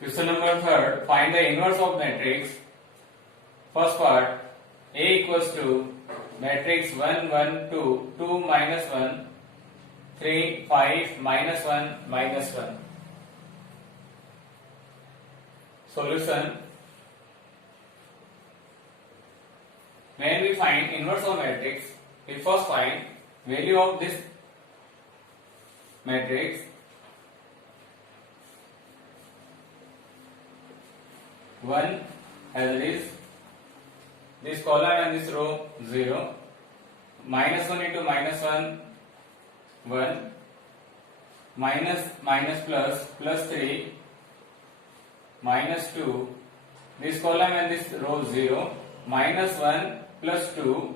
Question number third. Find the inverse of matrix. First part. A equals to matrix 1 1 2 2 minus 1 3 5 minus 1 minus 1. Solution. When we find inverse of matrix, we first find value of this matrix. 1 as it is, this column and this row 0, minus 1 into minus 1 1, minus minus plus plus 3, minus 2, this column and this row 0, minus 1 plus 2,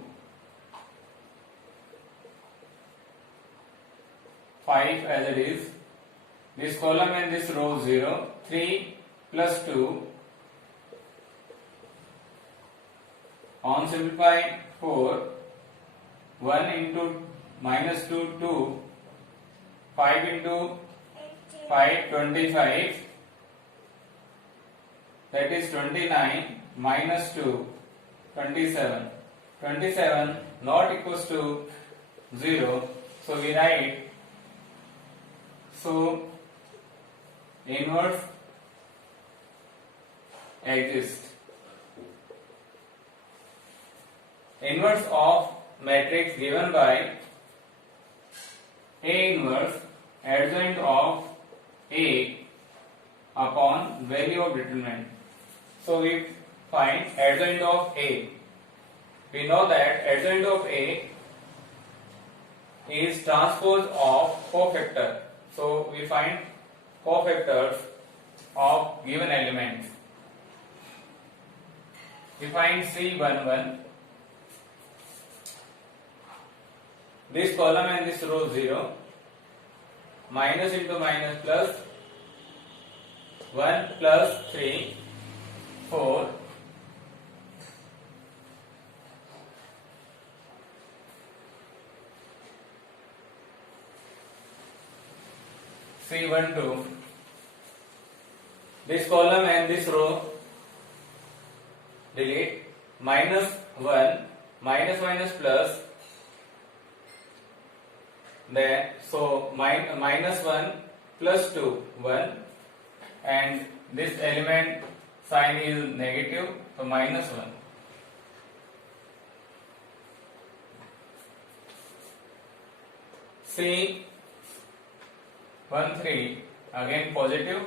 5 as it is, this column and this row 0, 3 plus 2, on simplify 4, 1 into minus 2, 2, 5 into 5, 25, that is 29, minus 2, 27. 27 not equals to 0, so we write, so inverse exists. Inverse of matrix given by A inverse adjoint of A upon value of determinant. So we find adjoint of A. We know that adjoint of A is transpose of cofactor. So we find cofactors of given elements. We find C11. This column and this row 0, minus into minus plus 1 plus 3, 4, C12, this column and this row delete, minus 1, minus minus plus, then so minus 1 plus 2 1, and this element sign is negative, so minus 1. C 1 3 again positive,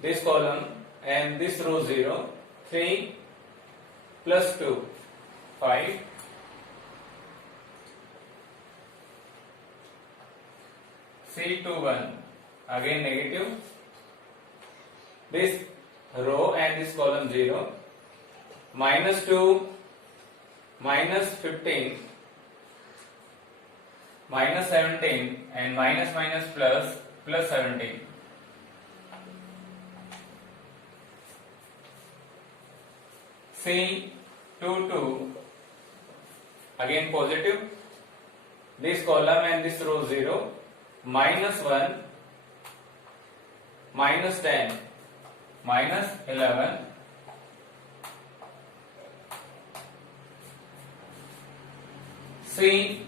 this column and this row 0, 3 plus 2 5, C21 again negative, this row and this column 0, minus 2, minus 15, minus 17, and minus minus plus plus 17. C22 again positive, this column and this row 0, minus 1, minus 10, minus 11, C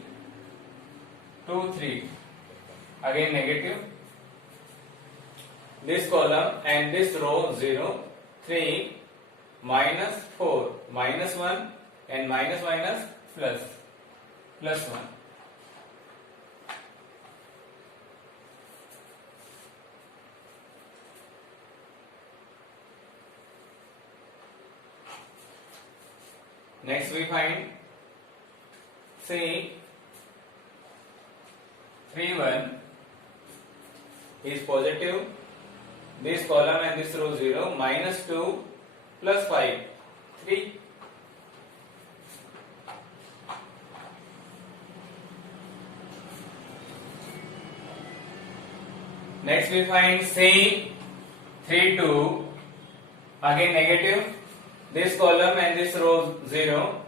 2 3 again negative, this column and this row 0, 3, minus 4, minus 1, and minus minus plus 1. Next we find C 31 is positive, this column and this row 0, minus 2 plus 5, 3. Next we find C 32 again negative, this column and this row 0,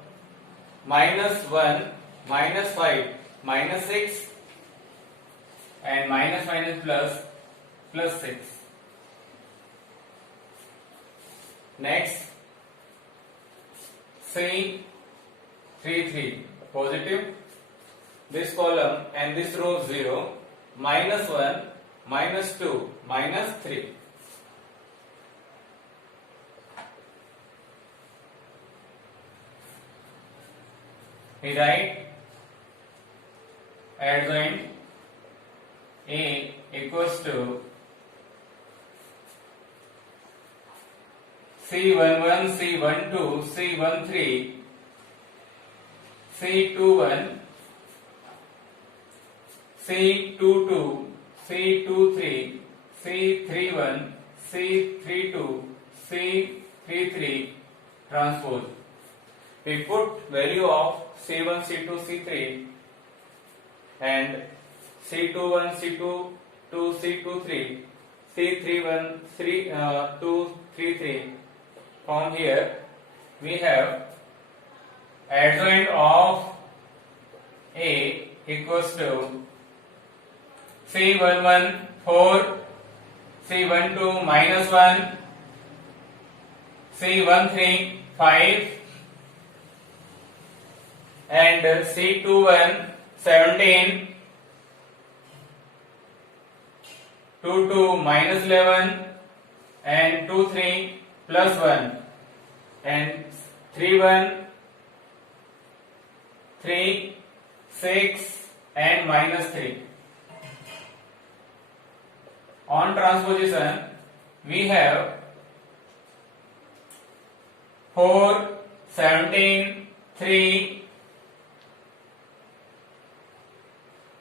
minus 1, minus 5, minus 6, and minus minus plus plus 6. Next, C 3 3 positive. This column and this row 0, minus 1, minus 2, minus 3. We write adjoint A equals to C11, C12, C13, C21, C22, C23, C31, C32, C33 transpose. We put value of C1, C2, C3 and C21, C22, C23, C31, 2, 3, 3. From here we have adjoint of A equals to C11 4, C12 minus 1, C13 5 and C21 17, 22 minus 11 and 23 plus 1 and 31 3 6 and minus 3. On transposition we have 4 17 3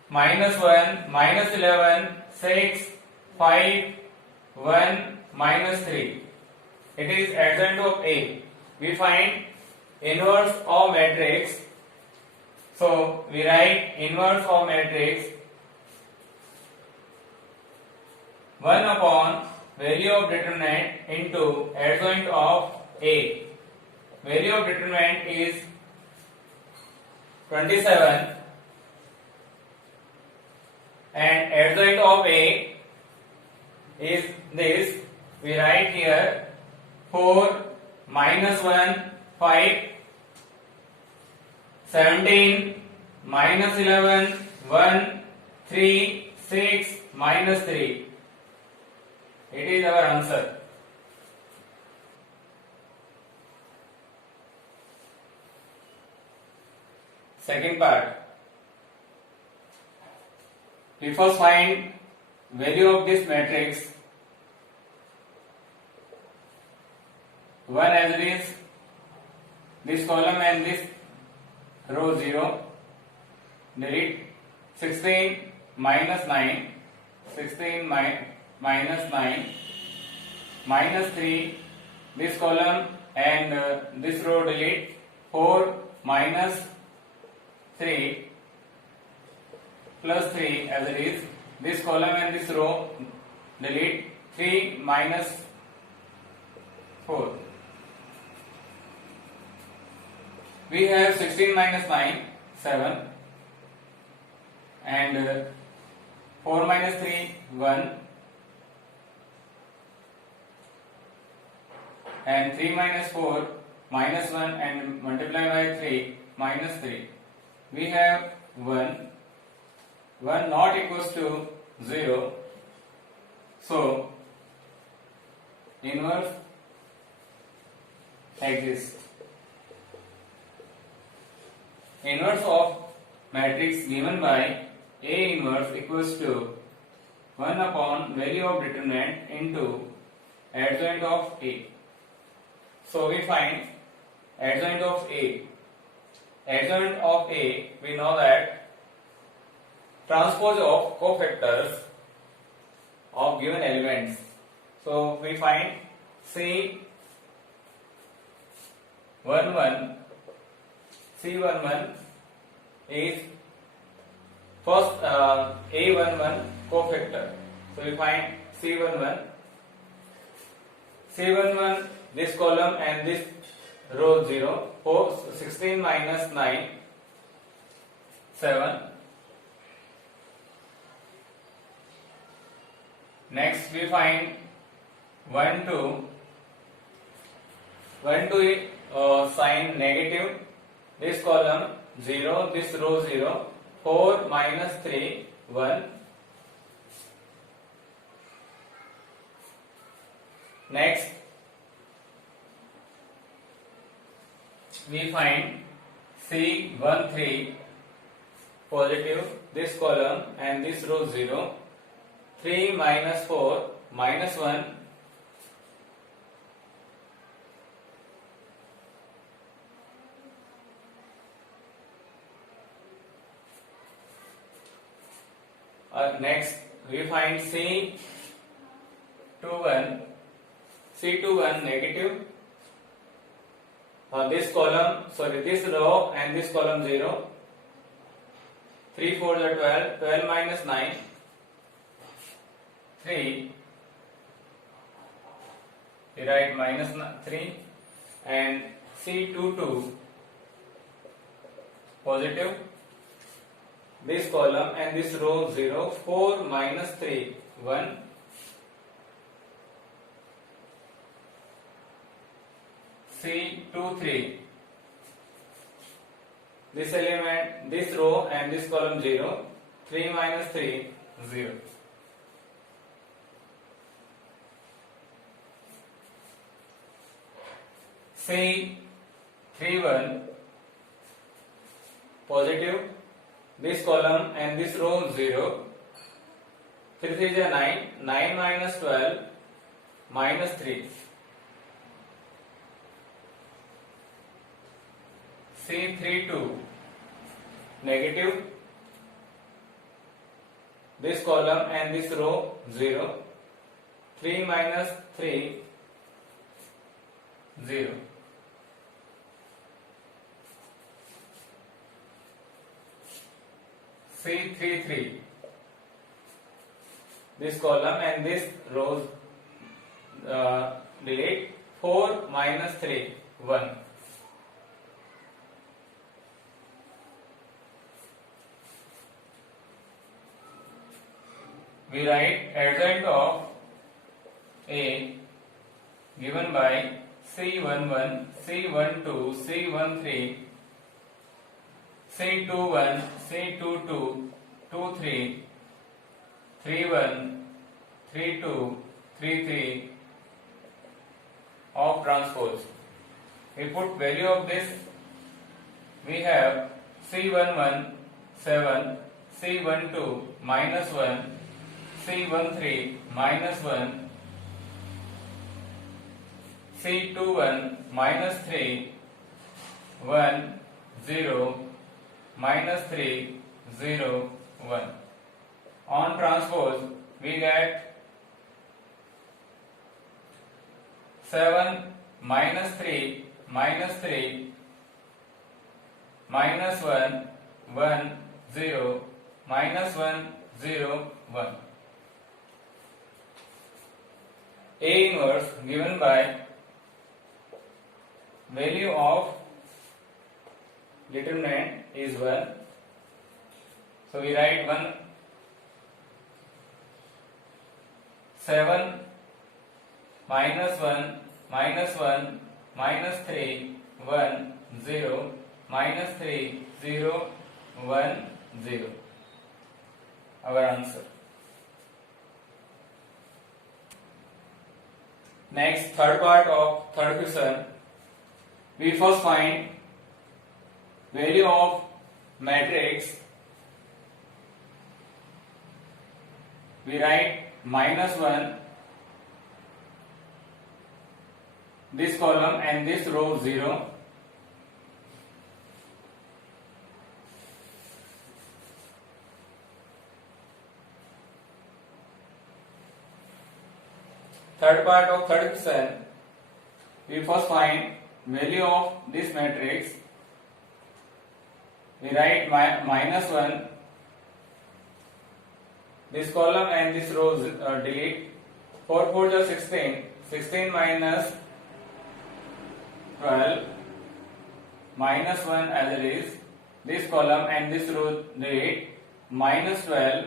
minus 1 minus 11 6 5 1 minus 3. It is adjoint of A. We find inverse of matrix. So we write inverse of matrix 1 upon value of determinant into adjoint of A. Value of determinant is 27 and adjoint of A is this. We write here 4 minus 1 5, 17 minus 11 1, 3 6 minus 3. It is our answer. Second part. We first find value of this matrix 1 as it is, this column and this row 0, delete 16 minus 9, 16 minus 9, minus 3, this column and this row delete 4 minus 3 plus 3 as it is, this column and this row delete 3 minus 4. We have 16 minus 9 7 and 4 minus 3 1 and 3 minus 4 minus 1 and multiply by 3 minus 3. We have 1 not equals to 0. So inverse exists. Inverse of matrix given by A inverse equals to 1 upon value of determinant into adjoint of A. So we find adjoint of A. Adjoint of A, we know that transpose of cofactors of given elements. So we find C11 is first A11 cofactor. So we find C11 this column and this row 0, 16 minus 9 7. Next we find 1 2 1 to sign negative, this column 0, this row 0, 4 minus 3, 1. Next, we find C13 positive, this column and this row 0, 3 minus 4 minus 1, next we find C21 negative, this column, this row and this column 0, 3 4 are 12, 12 minus 9, 3, we write minus 3, and C22 positive, this column and this row 0, 4 minus 3, 1, C23, this element, this row and this column 0, 3 minus 3, 0. C31 positive, this column and this row 0, 3 3 is 9, 9 minus 12 minus 3. C32 negative, this column and this row 0, 3 minus 3, 0. C33, this column and this rows delete, 4 minus 3, 1. We write adjoint of A given by C11, C12, C13, C21, C22, 23, 31, 32, 33 of transpose. We put value of this. We have C11 7, C12 minus 1, C13 minus 1, C21 minus 3, 1, 0, minus 3, 0, 1. On transpose, we get 7 minus 3 minus 3 minus 1, 1, 0, minus 1, 0, 1. A inverse given by value of determinant is 1. So we write 1, 7 minus 1 minus 1 minus 3 1 0 minus 3 0 1 0. Our answer. Next, third part of third question. We first find value of matrix. We write minus 1, this column and this row 0. Third part of third question, we first find value of this matrix. We write minus 1, this column and this row delete. 4 4 is 16, 16 minus 12 minus 1 as it is, this column and this row delete, minus 12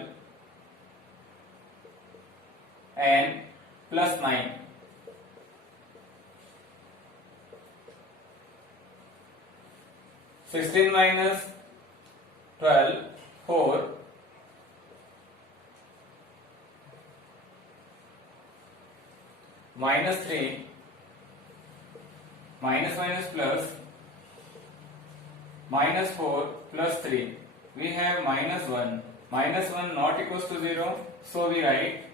and plus 9. 16 minus 12, 4. Minus 3, minus minus plus, minus 4 plus 3. We have minus 1. Minus 1 not equals to 0, so we write,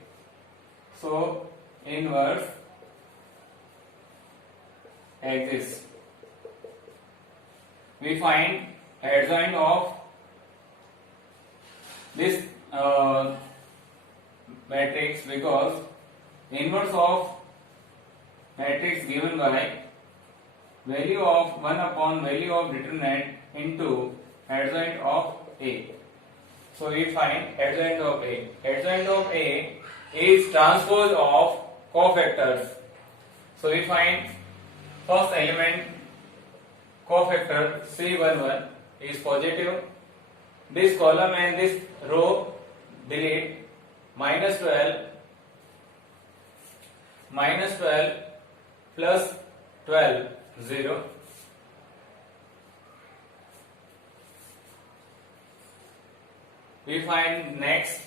so inverse exists. We find adjoint of this matrix, because inverse of matrix given by value of 1 upon value of determinant into adjoint of A. So we find adjoint of A. Adjoint of A is transpose of cofactors. So we find first element cofactor C11 is positive. This column and this row delete. Minus 12 plus 12, 0. We find next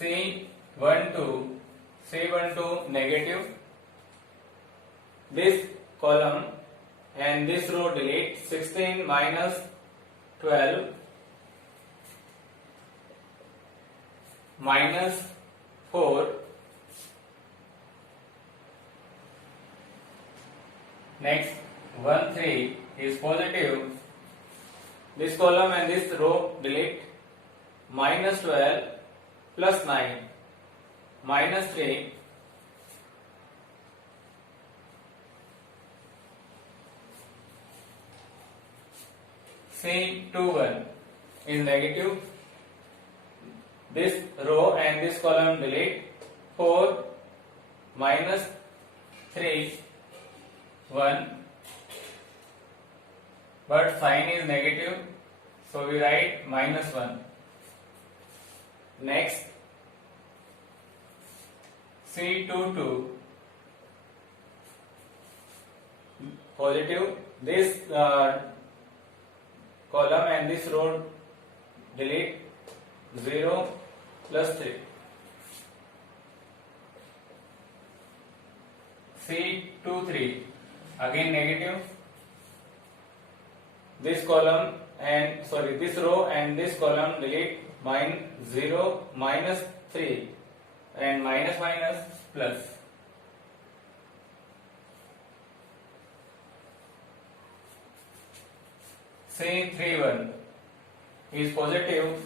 C12 negative. This column and this row delete. 16 minus 12 minus 4. Next 1 3 is positive. This column and this row delete. Minus 12 plus 9 minus 3 C21 is negative. This row and this column delete. 4 minus 3 1, but sign is negative, so we write minus 1. Next C22 positive. This column and this row delete. 0 plus 3. C23 again negative. This column and this row and this column delete. 0 minus 3 and minus plus. C31 is positive.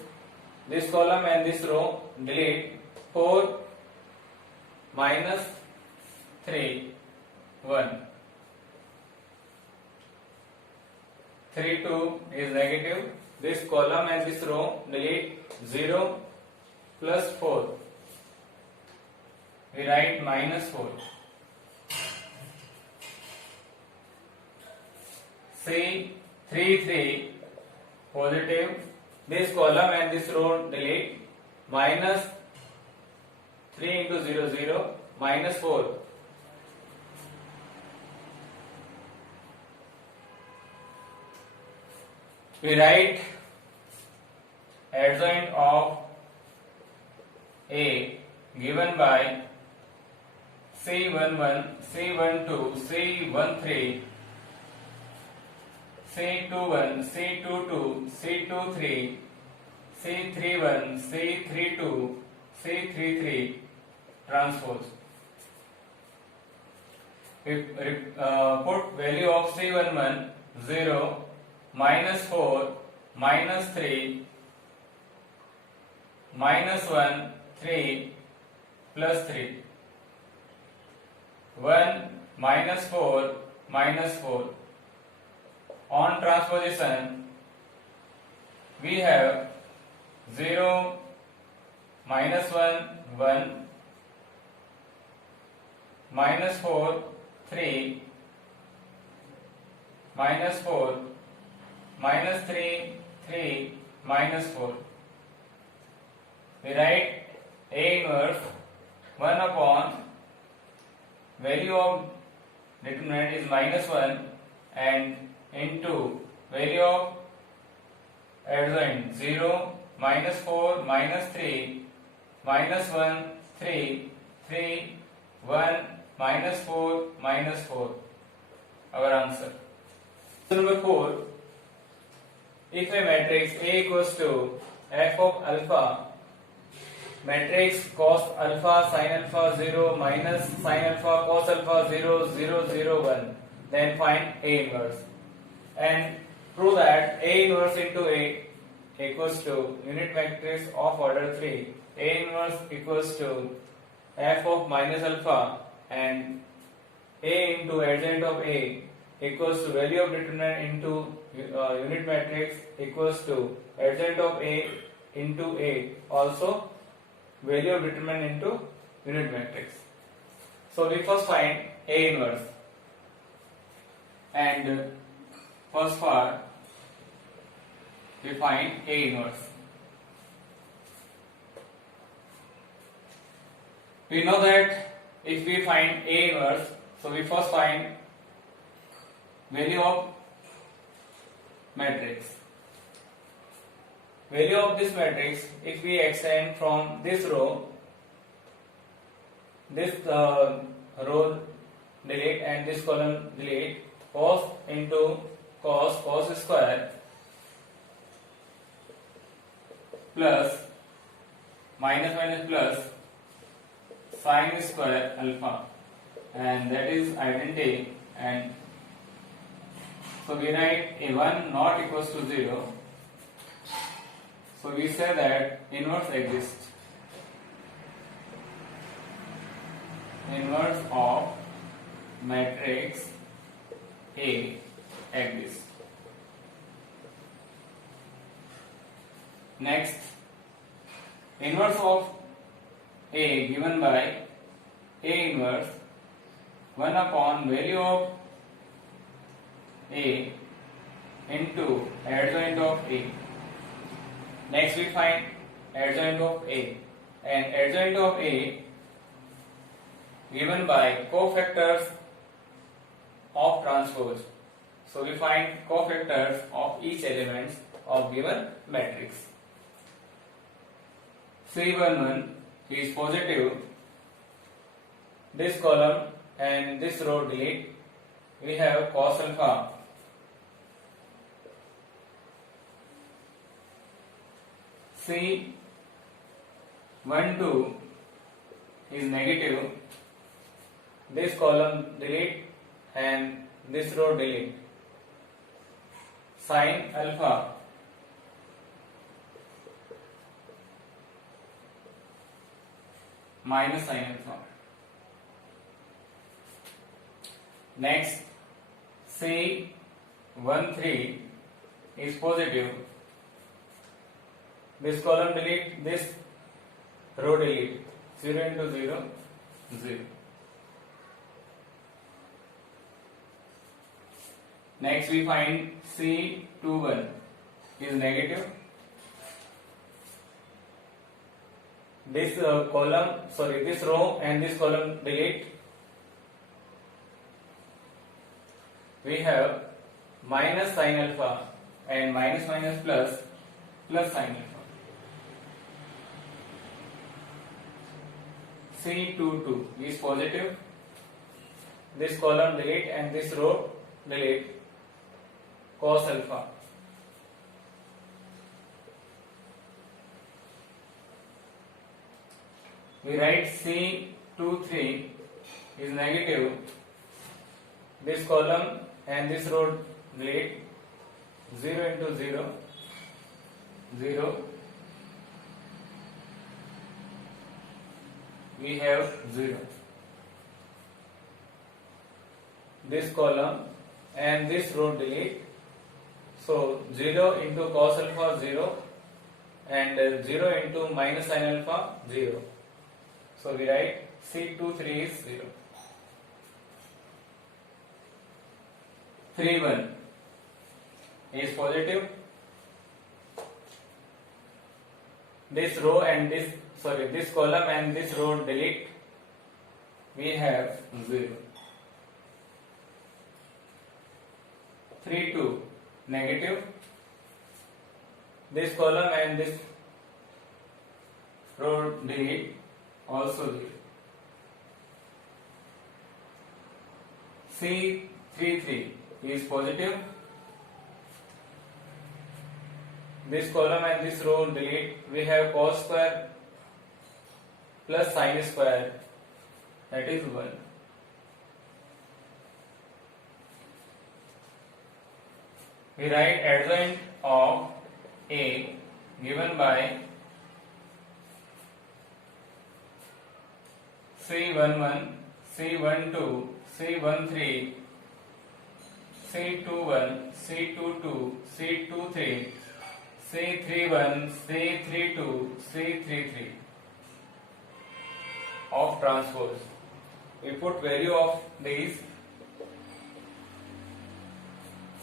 This column and this row delete. 4 minus 3 1. 32 is negative. This column and this row delete. 0 plus 4. We write minus 4. C33 positive. This column and this row delete. Minus 3 into 0 0 minus 4. We write adjoint of A given by C11, C12, C13, C21, C22, C23, C31, C32, C33 transpose. We put value of C11 0, minus 4, minus 3, minus 1, 3, plus 3. 1 minus 4 minus 4. On transposition, we have 0 minus 1 1, minus 4 3, minus 4, minus 3 3, minus 4. We write A inverse 1 upon value of determinant is minus 1 and into value of adjoint 0, minus 4, minus 3, minus 1, 3, 3, 1, minus 4, minus 4. Our answer. Number 4. If a matrix A equals to f of alpha, matrix cos alpha sin alpha 0 minus sin alpha cos alpha 0 0 0 1, then find A inverse and prove that A inverse into A equals to unit matrix of order 3. A inverse equals to f of minus alpha and A into adjoint of A equals to value of determinant into unit matrix equals to adjoint of A into A, also value of determinant into unit matrix. So we first find A inverse, and first part we find A inverse. We know that if we find A inverse, so we first find value of matrix. Value of this matrix, if we extend from this row delete and this column delete, cos into cos square plus minus plus sin square alpha, and that is identity, and so we write A1 not equals to 0. So we say that inverse exists. Inverse of matrix A exists. Next, inverse of A given by A inverse 1 upon value of A into adjoint of A. Next we find adjoint of A, and adjoint of A given by cofactors of transpose. So we find cofactors of each element of given matrix. C11 is positive. This column and this row delete. We have cos alpha. C12 is negative. This column delete and this row delete. Sin alpha minus sin alpha. Next, C13 is positive. This column delete, this row delete. 0 into 0, 0. Next we find C21 is negative. This this row and this column delete. We have minus sin alpha and minus plus sin alpha. C22 is positive. This column delete and this row delete. Cos alpha. We write C23 is negative. This column and this row delete. 0 into 0, 0. We have 0. This column and this row delete. So 0 into cos alpha 0 and 0 into minus sin alpha 0. So we write C23 is 0. 31 is positive. This row and this column and this row delete. We have 0. 3 2 negative. This column and this row delete, also delete. C33 is positive. This column and this row delete. We have cos square plus sin square, that is 1. We write adjoint of A given by C11, C12, C13, C21, C22, C23, C31, C32, C33 of transpose. We put value of these.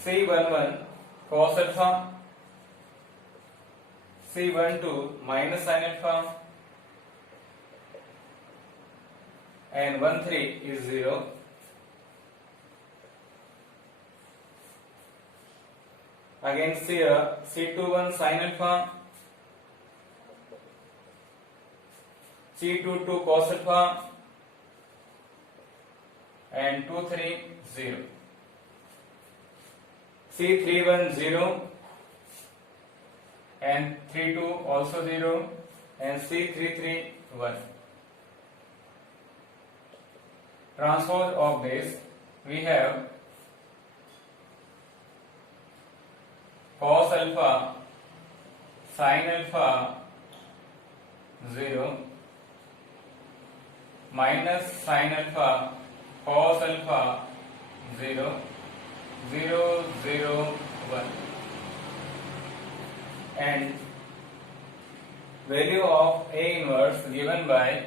C11 cos alpha, C12 minus sin alpha, and 13 is 0. Again here C21 sin alpha, C22 cos alpha, and 23 0. C31 0 and 32 also 0 and C33 1. Transpose of this, we have cos alpha sin alpha 0 minus sin alpha cos alpha 0 0 0 1, and value of A inverse given by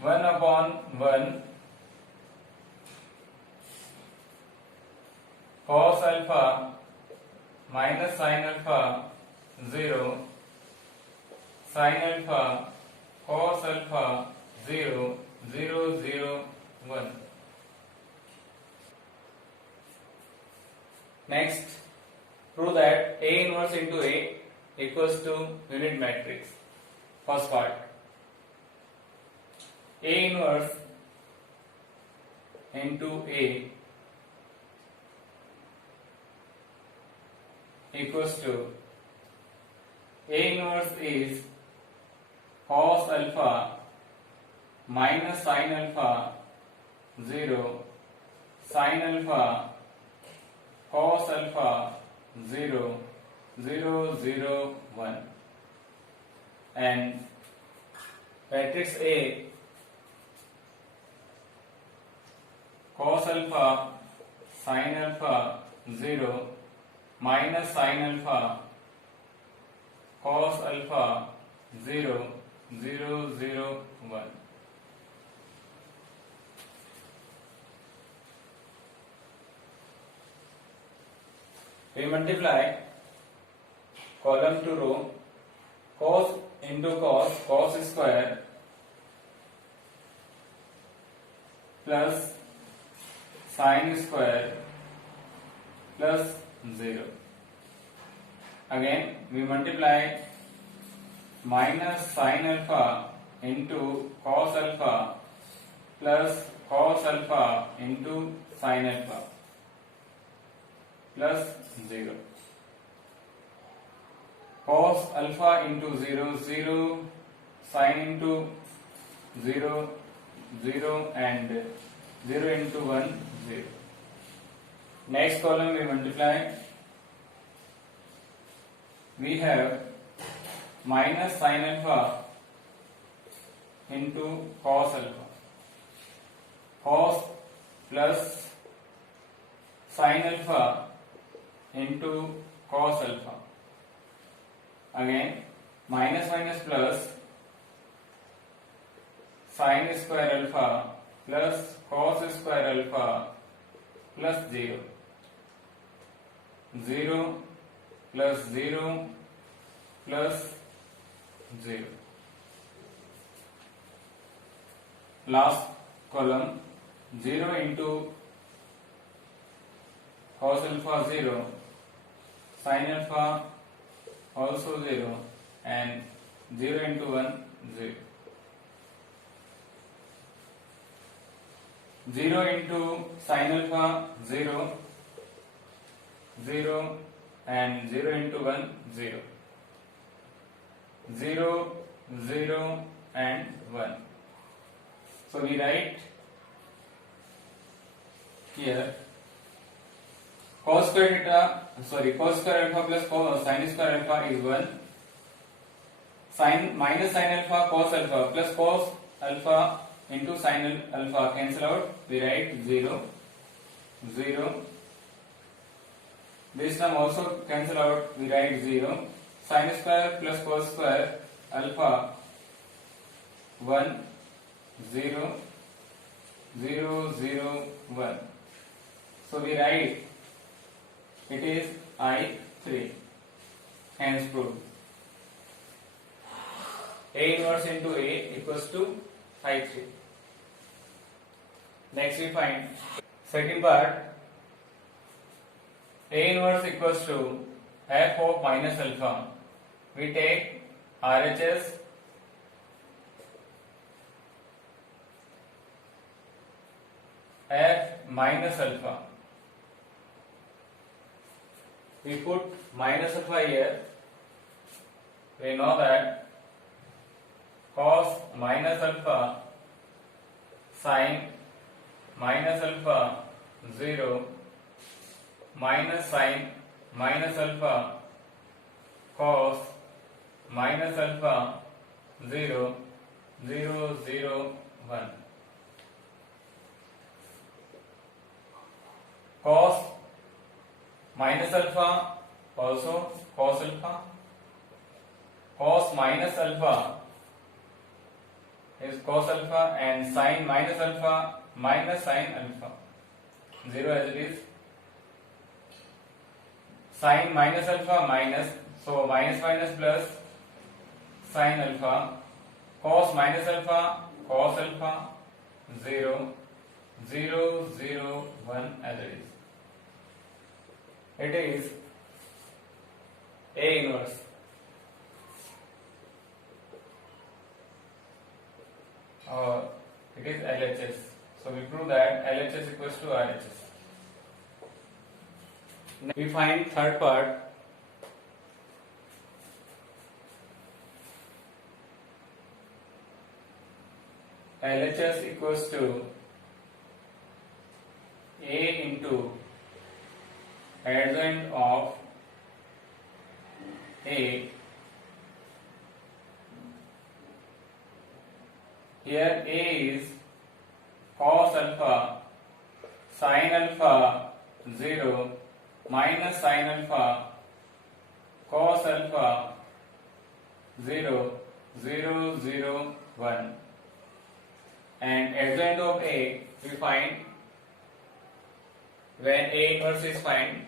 1 upon 1 cos alpha minus sin alpha 0 sin alpha cos alpha 0 0 0 1. Next, prove that A inverse into A equals to unit matrix. First part, A inverse into A equals to, A inverse is cos alpha minus sin alpha 0 sin alpha cos alpha 0 0 0 1, and matrix A cos alpha sin alpha 0 minus sin alpha cos alpha 0 0 0 1. We multiply column to row, cos into cos, cos square plus sin square plus 0. Again we multiply minus sin alpha into cos alpha plus cos alpha into sin alpha plus 0. Cos alpha into 0 0, sin into 0 0, and 0 into 1 0. Next column we multiply. We have minus sin alpha into cos alpha, cos plus sin alpha into cos alpha. Again minus minus plus sin square alpha plus cos square alpha plus 0 0 plus 0 plus 0. Last column 0 into cos alpha 0, sin alpha also 0, and 0 into 1 0. 0 into sin alpha 0, 0, and 0 into 1 0. 0, 0, and 1. So we write here cos square alpha plus sin square alpha is 1. Sin minus sin alpha cos alpha plus cos alpha into sin alpha cancel out. We write 0, 0. This term also cancel out. We write 0. Sin square plus cos square alpha 1, 0, 0, 0, 1. So we write it is I3. Hence proved. A inverse into A equals to I3. Next we find second part. A inverse equals to f of minus alpha. We take RHS f minus alpha. We put minus alpha here. We know that cos minus alpha sin minus alpha 0 minus sin minus alpha cos minus alpha 0, 0, 0, 1. Cos minus alpha also cos alpha. Cos minus alpha is cos alpha, and sin minus alpha minus sin alpha. 0 as it is. Sin minus alpha minus, so minus minus plus sin alpha. Cos minus alpha cos alpha 0, 0, 0, 1 as it is. It is A inverse. It is LHS. So we prove that LHS equals to RHS. We find third part. LHS equals to A into adjoint of A. Here A is cos alpha sin alpha 0 minus sin alpha cos alpha 0, 0, 0, 1. And adjoint of A we find when A inverse is found,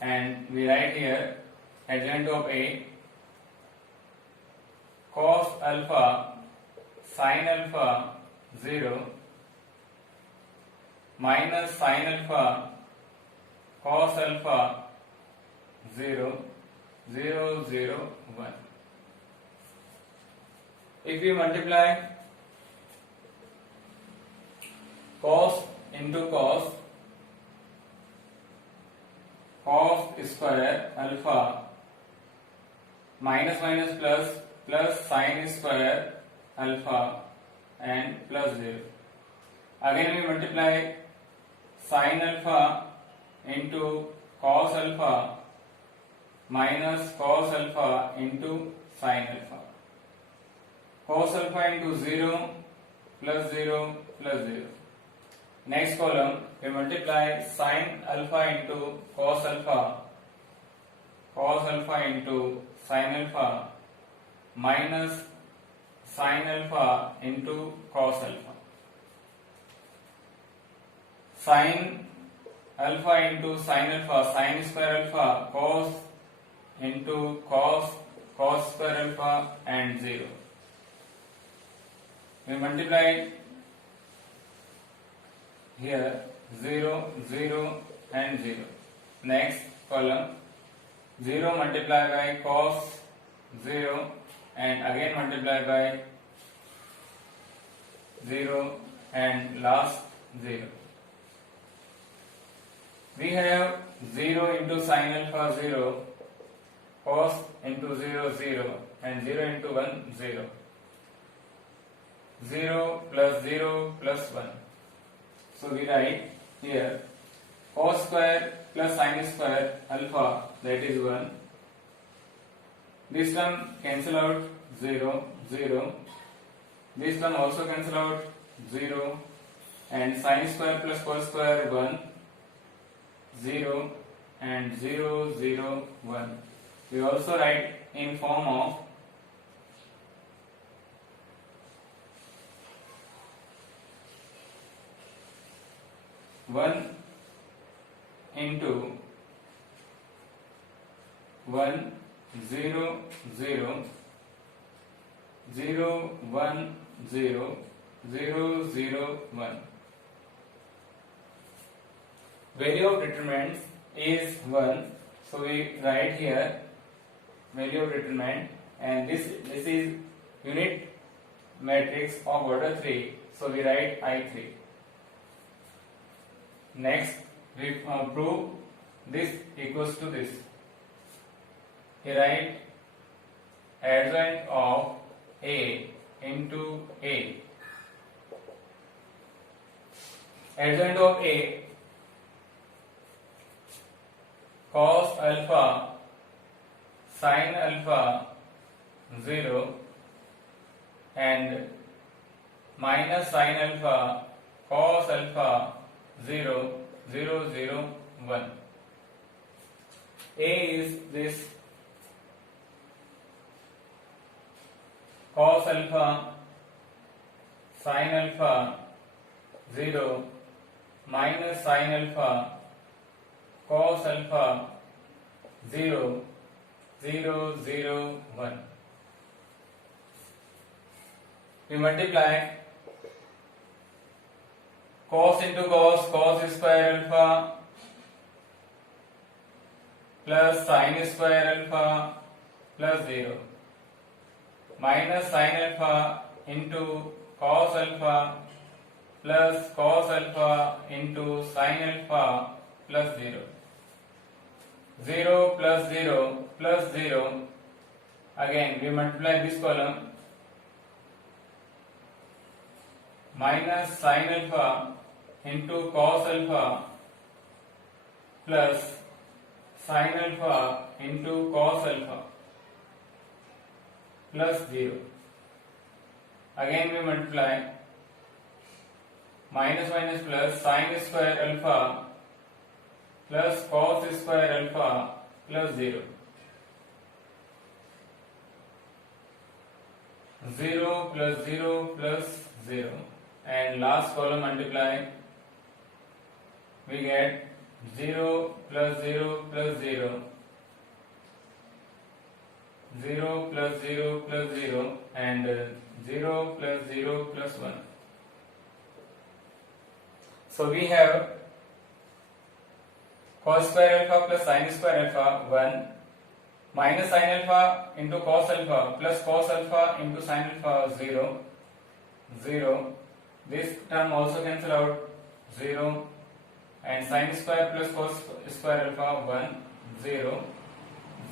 and we write here adjoint of A cos alpha sin alpha 0 minus sin alpha cos alpha 0, 0, 0, 1. If we multiply cos into cos, cos square alpha minus minus plus plus sin square alpha and plus 0. Again we multiply sin alpha into cos alpha minus cos alpha into sin alpha. Cos alpha into 0 plus 0 plus 0. Next column we multiply sin alpha into cos alpha into sin alpha minus sin alpha into cos alpha. Sin alpha into sin alpha, sin square alpha, cos into cos, cos square alpha and 0. We multiply here 0, 0 and 0. Next column 0 multiplied by cos 0 and again multiplied by 0 and last 0. We have 0 into sin alpha 0, cos into 0 0 and 0 into 1 0. 0 plus 0 plus 1. So we write here cos square plus sin square alpha, that is 1. This term cancel out 0 0. This term also cancel out 0 and sin square plus cos square 1 0 and 0 0 1. We also write in form of 1 into 1 0 0 0 1 0 0 0 1. Value of determinant is 1, so we write here value of determinant, and this is unit matrix of order 3, so we write I3. Next we prove this equals to this. We write adjoint of A into A. Adjoint of A, cos alpha sin alpha 0 and minus sin alpha cos alpha 0 0 0 1. A is this cos alpha sin alpha 0 minus sin alpha cos alpha 0 0 0 1. We multiply cos into cos square alpha plus sin square alpha plus 0 minus sin alpha into cos alpha plus cos alpha into sin alpha plus 0. 0 plus 0 plus 0. Again we multiply this column minus sin alpha into cos alpha plus sin alpha into cos alpha plus 0. Again we multiply minus minus plus sin square alpha plus cos square alpha plus 0. 0 plus 0 plus 0 and last column multiply, we get 0 plus 0 plus 0, 0 plus 0 plus 0 and 0 plus 0 plus 1. So we have cos square alpha plus sin square alpha 1 minus sin alpha into cos alpha plus cos alpha into sin alpha 0 0. This term also cancel out 0 and sin square plus cos square alpha 1 0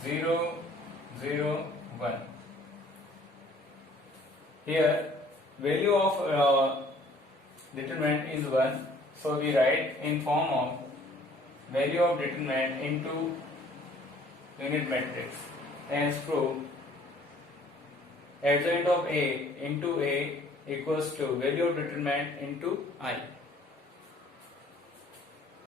0 0 1. Here value of determinant is 1, so we write in form of value of determinant into unit matrix. Hence prove adjoint of A into A equals to value of determinant into I.